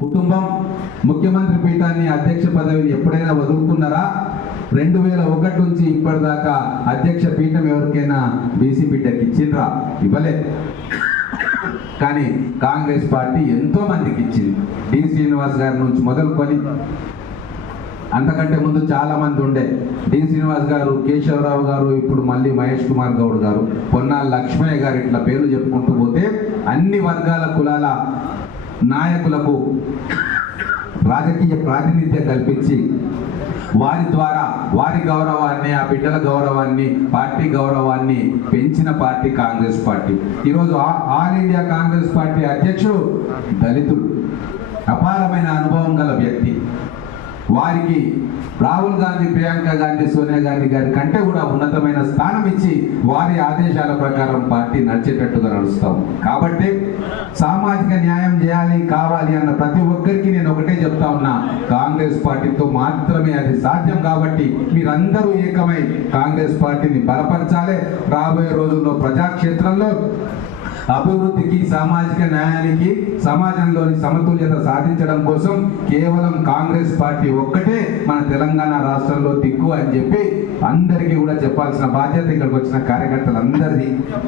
కుటుంబం ముఖ్యమంత్రి పీఠాన్ని అధ్యక్ష పదవిని ఎప్పుడైనా వదులుకున్నారా? 2001 నుంచి ఇప్పటిదాకా అధ్యక్ష పీఠం ఎవరికైనా బీసీ బిడ్డకి ఇచ్చిండ్రా? ఇవ్వలే. కానీ కాంగ్రెస్ పార్టీ ఎంతో మందికి ఇచ్చింది. డి శ్రీనివాస్ గారి నుంచి మొదలుకొని అంతకంటే ముందు చాలా మంది ఉండే. డి శ్రీనివాస్ గారు, కేశవరావు గారు, ఇప్పుడు మళ్ళీ మహేష్ కుమార్ గౌడ్ గారు, పొన్నాల లక్ష్మయ్య గారు, ఇట్లా పేర్లు చెప్పుకుంటూ పోతే అన్ని వర్గాల కులాల నాయకులకు రాజకీయ ప్రాతినిధ్యం కల్పించి వారి ద్వారా వారి గౌరవాన్ని, ఆ బిడ్డల గౌరవాన్ని, పార్టీ గౌరవాన్ని పెంచిన పార్టీ కాంగ్రెస్ పార్టీ. ఈరోజు ఆల్ ఇండియా కాంగ్రెస్ పార్టీ అధ్యక్షుడు దళితుడు, అపారమైన అనుభవం గల వ్యక్తి. వారికి రాహుల్ గాంధీ, ప్రియాంక గాంధీ, సోనియా గాంధీ గారి కంటే కూడా ఉన్నతమైన స్థానం ఇచ్చి వారి ఆదేశాల ప్రకారం పార్టీ నడిచేటట్టుగా నడుస్తాం. కాబట్టి సామాజిక న్యాయం చేయాలి, కావాలి అన్న ప్రతి ఒక్కరికి నేను ఒకటే చెప్తా ఉన్నా, కాంగ్రెస్ పార్టీతో మాత్రమే అది సాధ్యం. కాబట్టి మీరందరూ ఏకమై కాంగ్రెస్ పార్టీని బలపరచాలి. రాబోయే రోజుల్లో ప్రజాక్షేత్రంలో అభివృద్ధికి, సామాజిక న్యాయానికి, సమాజంలోని సమతుల్యత సాధించడం కోసం కేవలం కాంగ్రెస్ పార్టీ ఒక్కటే మన తెలంగాణ రాష్ట్రంలో దిక్కు అని చెప్పి అందరికీ కూడా చెప్పాల్సిన బాధ్యత ఇక్కడికి వచ్చిన కార్యకర్తలందరిది.